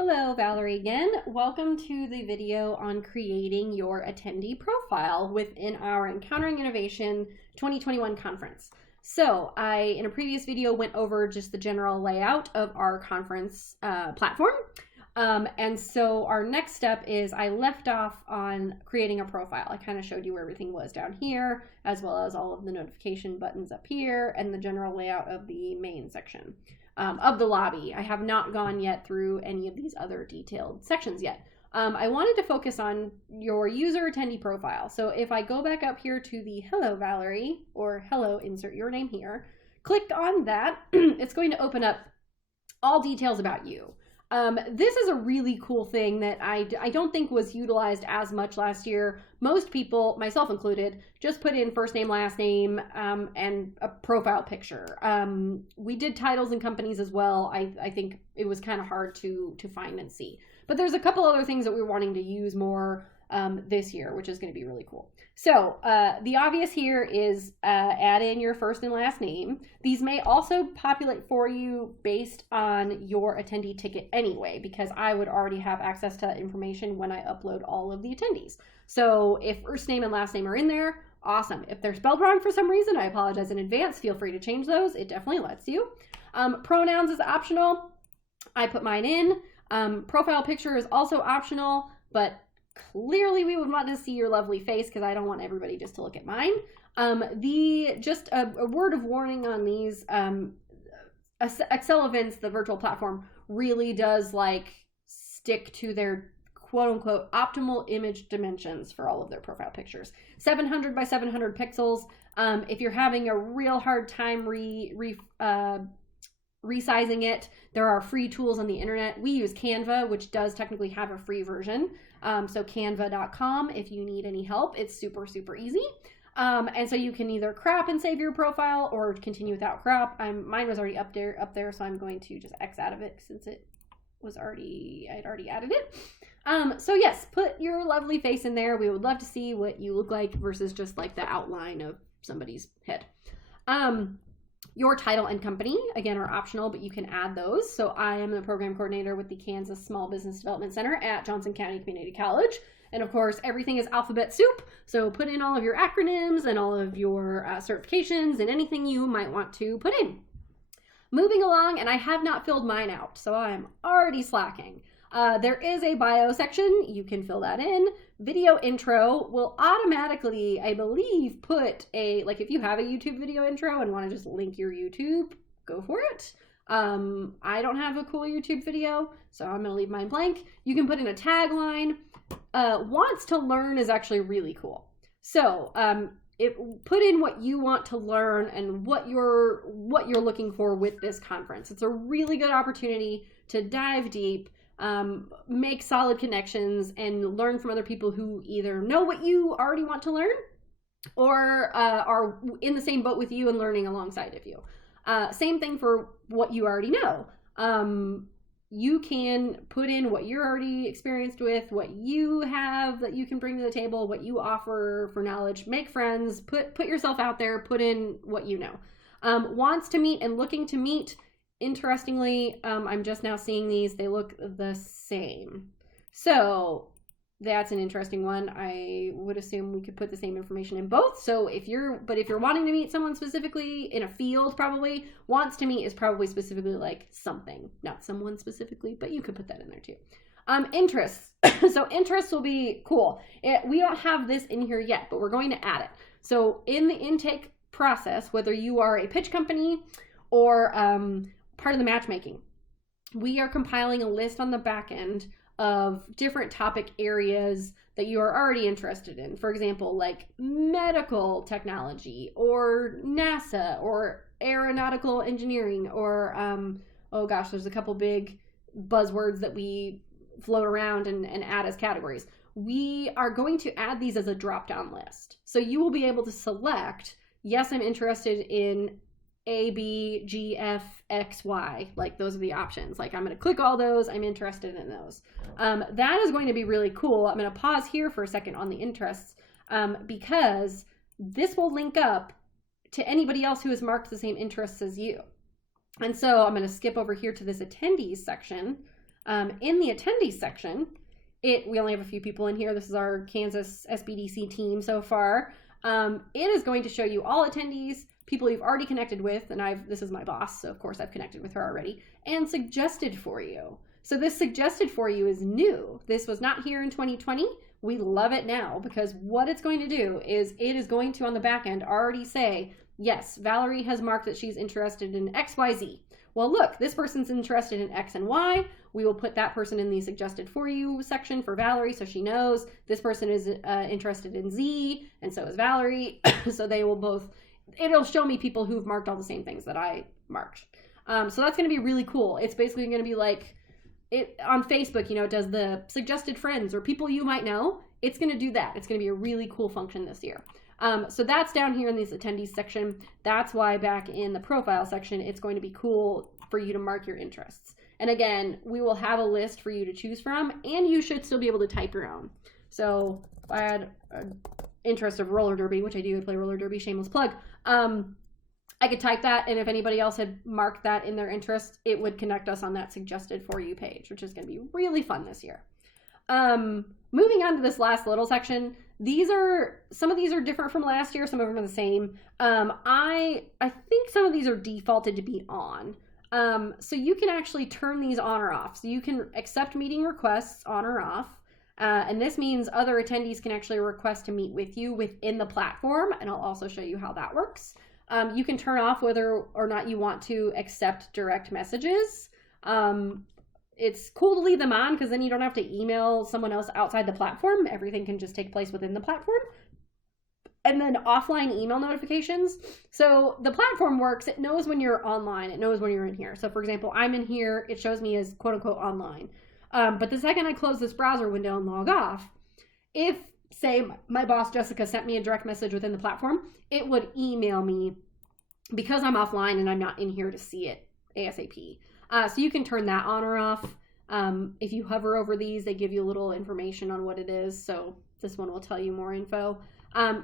Hello, Valerie again. Welcome to the video on creating your attendee profile within our Encountering Innovation 2021 conference. So I, in a previous video, went over just the general layout of our conference platform. And so our next step is I left off on creating a profile. I kind of showed you where everything was down here, as well as all of the notification buttons up here and the general layout of the main section. Of the lobby. I have not gone yet through any of these other detailed sections yet. I wanted to focus on your user attendee profile. So if I go back up here to the Hello Valerie, or Hello, insert your name here, click on that, it's going to open up all details about you. This is a really cool thing that I don't think was utilized as much last year. Most people, myself included, just put in first name, last name, and a profile picture. We did titles and companies as well. I think it was kind of hard to find and see. But there's a couple other things that we're wanting to use more this year, which is going to be really cool. So the obvious here is add in your first and last name. These may also populate for you based on your attendee ticket anyway, because I would already have access to that information when I upload all of the attendees. So if first name and last name are in there, awesome. If they're spelled wrong for some reason, I apologize in advance. Feel free to change those. It definitely lets you. Pronouns is optional. I put mine in. Profile picture is also optional, but clearly we would want to see your lovely face because I don't want everybody just to look at mine. Just a word of warning on these, Excel events, the virtual platform really does like stick to their quote unquote optimal image dimensions for all of their profile pictures. 700 by 700 pixels. If you're having a real hard time resizing it, there are free tools on the internet. We use Canva, which does technically have a free version. So canva.com if you need any help. It's super, super easy. And so you can either crop and save your profile or continue without crop. Mine was already up there, so I'm going to just X out of it since it was I'd already added it. So yes, put your lovely face in there. We would love to see what you look like versus just like the outline of somebody's head. Your title and company, again, are optional, but you can add those. So I am the program coordinator with the Kansas Small Business Development Center at Johnson County Community College. And of course, everything is alphabet soup. So put in all of your acronyms and all of your certifications and anything you might want to put in. Moving along, and I have not filled mine out, so I'm already slacking. There is a bio section. You can fill that in. Video intro will automatically, I believe, put like if you have a YouTube video intro and want to just link your YouTube, go for it. I don't have a cool YouTube video, so I'm going to leave mine blank. You can put in a tagline. Wants to learn is actually really cool. So put in what you want to learn and what you're looking for with this conference. It's a really good opportunity to dive deep, make solid connections, and learn from other people who either know what you already want to learn or are in the same boat with you and learning alongside of you. Same thing for what you already know. You can put in what you're already experienced with, what you have that you can bring to the table, what you offer for knowledge, make friends, put yourself out there, put in what you know. Wants to meet and looking to meet. Interestingly, I'm just now seeing these. They look the same. So that's an interesting one. I would assume we could put the same information in both. So if you're wanting to meet someone specifically in a field, probably wants to meet is probably specifically like something, not someone specifically, but you could put that in there too. Interests. So interests will be cool. We don't have this in here yet, but we're going to add it. So in the intake process, whether you are a pitch company or part of the matchmaking, we are compiling a list on the back end of different topic areas that you are already interested in. For example, like medical technology or NASA or aeronautical engineering or, oh gosh, there's a couple big buzzwords that we float around and add as categories. We are going to add these as a drop-down list. So you will be able to select, yes, I'm interested in A, B, G, F, X, Y, like those are the options. Like I'm going to click all those. I'm interested in those. That is going to be really cool. I'm going to pause here for a second on the interests because this will link up to anybody else who has marked the same interests as you. And so I'm going to skip over here to this attendees section. In the attendees section, we only have a few people in here. This is our Kansas SBDC team so far. It is going to show you all attendees, people you've already connected with, and this is my boss, so of course I've connected with her already, and suggested for you. So this suggested for you is new. This was not here in 2020. We love it now because what it's going to do is it is going to, on the back end, already say, yes, Valerie has marked that she's interested in XYZ. Well, look, this person's interested in X and Y. We will put that person in the suggested for you section for Valerie so she knows this person is interested in Z, and so is Valerie. So they will both, it'll show me people who've marked all the same things that I marked. So that's going to be really cool. It's basically going to be like, on Facebook, it does the suggested friends or people you might know. It's going to do that. It's going to be a really cool function this year. So that's down here in this attendees section. That's why back in the profile section, it's going to be cool for you to mark your interests. And again, we will have a list for you to choose from, and you should still be able to type your own. So if I had an interest of roller derby, which I do play roller derby, shameless plug, I could type that, and if anybody else had marked that in their interest, it would connect us on that suggested for you page, which is going to be really fun this year. Moving on to this last little section, some of these are different from last year, some of them are the same. I think some of these are defaulted to be on. So you can actually turn these on or off. So you can accept meeting requests on or off. And this means other attendees can actually request to meet with you within the platform, and I'll also show you how that works. You can turn off whether or not you want to accept direct messages. It's cool to leave them on because then you don't have to email someone else outside the platform. Everything can just take place within the platform. And then offline email notifications. So the platform works. It knows when you're online. It knows when you're in here. So for example, I'm in here. It shows me as quote unquote online. But the second I close this browser window and log off, if say my boss Jessica sent me a direct message within the platform, it would email me because I'm offline and I'm not in here to see it ASAP. So you can turn that on or off. If you hover over these, they give you a little information on what it is. So this one will tell you more info.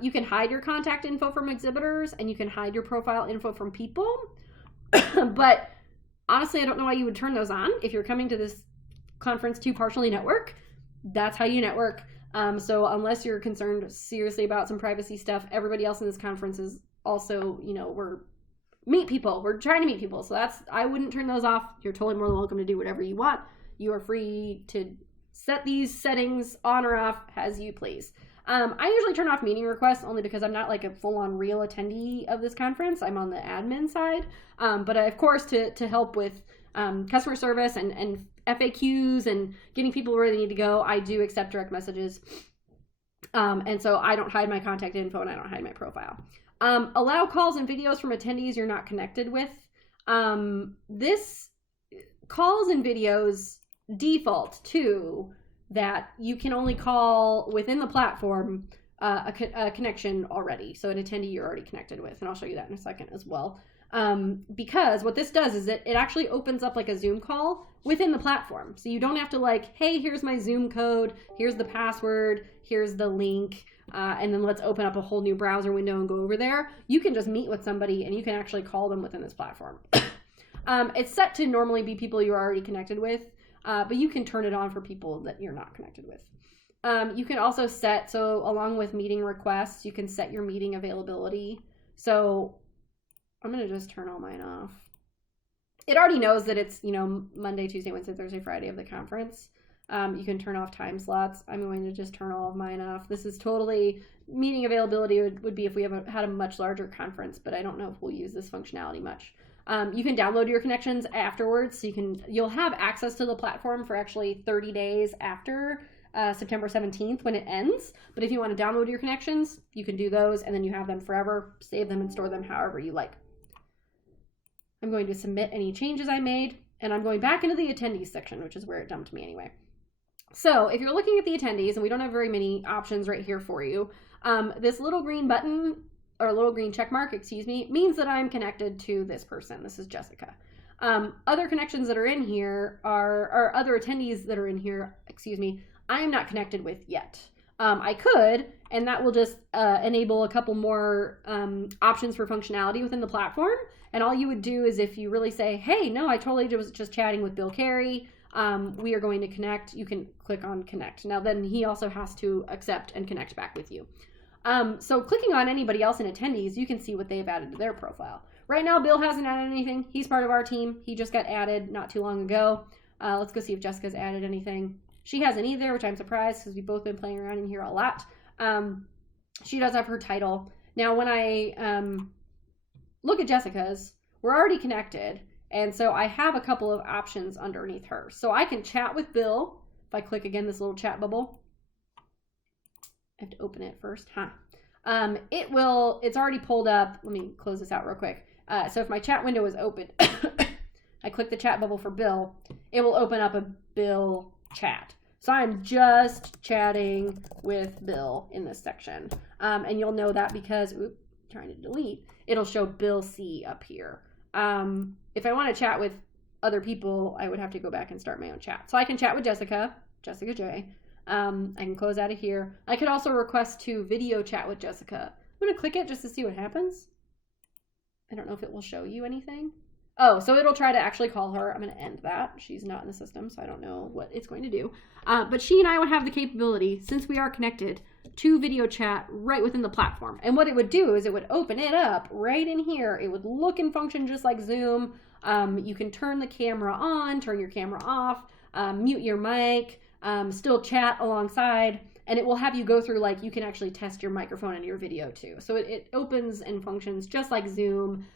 You can hide your contact info from exhibitors, and you can hide your profile info from people. But honestly, I don't know why you would turn those on. If you're coming to this conference to partially network, that's how you network. So unless you're concerned seriously about some privacy stuff, everybody else in this conference is also, we're trying to meet people. So I wouldn't turn those off. You're totally more than welcome to do whatever you want. You are free to set these settings on or off as you please. I usually turn off meeting requests only because I'm not like a full-on real attendee of this conference. I'm on the admin side. But of course, to help with customer service and FAQs and getting people where they need to go, I do accept direct messages. And so I don't hide my contact info and I don't hide my profile. Allow calls and videos from attendees you're not connected with. This calls and videos default to that you can only call within the platform a connection already. So an attendee you're already connected with. And I'll show you that in a second as well. Because what this does is it actually opens up like a Zoom call within the platform. So you don't have to like, hey, here's my Zoom code, here's the password, here's the link, and then let's open up a whole new browser window and go over there. You can just meet with somebody and you can actually call them within this platform. It's set to normally be people you're already connected with, but you can turn it on for people that you're not connected with. You can also set, so along with meeting requests, you can set your meeting availability. So I'm going to just turn all mine off. It already knows that it's, Monday, Tuesday, Wednesday, Thursday, Friday of the conference. You can turn off time slots. I'm going to just turn all of mine off. This is totally, meeting availability would be if we had a much larger conference, but I don't know if we'll use this functionality much. You can download your connections afterwards. So you'll have access to the platform for actually 30 days after September 17th when it ends. But if you want to download your connections, you can do those and then you have them forever, save them and store them however you like. I'm going to submit any changes I made, and I'm going back into the attendees section, which is where it dumped me anyway. So if you're looking at the attendees, and we don't have very many options right here for you, this little green button, or little green check mark, means that I'm connected to this person. This is Jessica. Other connections that are in here or other attendees that are in here, I am not connected with yet. I could, and that will just enable a couple more options for functionality within the platform. And all you would do is if you really say, hey, no, I totally was just chatting with Bill Carey, we are going to connect. You can click on connect. Now then he also has to accept and connect back with you. So clicking on anybody else in attendees, you can see what they've added to their profile. Right now, Bill hasn't added anything. He's part of our team. He just got added not too long ago. Let's go see if Jessica's added anything. She hasn't either, which I'm surprised because we've both been playing around in here a lot. She does have her title. Now, when I look at Jessica's, we're already connected. And so I have a couple of options underneath her. So I can chat with Bill. If I click again, this little chat bubble. I have to open it first. It's already pulled up. Let me close this out real quick. So if my chat window is open, I click the chat bubble for Bill, it will open up a Bill chat. So I'm just chatting with Bill in this section. And you'll know that because, trying to delete, it'll show Bill C up here. If I want to chat with other people, I would have to go back and start my own chat. So I can chat with Jessica J. I can close out of here. I could also request to video chat with Jessica. I'm going to click it just to see what happens. I don't know if it will show you anything. Oh, so it'll try to actually call her. I'm going to end that. She's not in the system, so I don't know what it's going to do. But she and I would have the capability, since we are connected, to video chat right within the platform. And what it would do is it would open it up right in here. It would look and function just like Zoom. You can turn the camera on, turn your camera off, mute your mic, still chat alongside, and it will have you go through, like, you can actually test your microphone and your video too. So it opens and functions just like Zoom.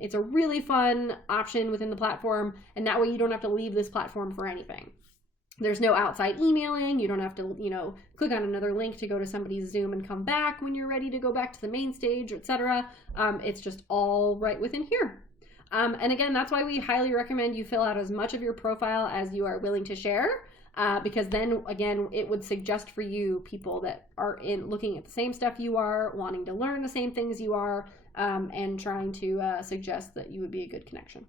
It's a really fun option within the platform, and that way you don't have to leave this platform for anything. There's no outside emailing. You don't have to, click on another link to go to somebody's Zoom and come back when you're ready to go back to the main stage, etc. It's just all right within here. And again, that's why we highly recommend you fill out as much of your profile as you are willing to share. Because then, again, it would suggest for you people that are looking at the same stuff you are, wanting to learn the same things you are, and trying to suggest that you would be a good connection.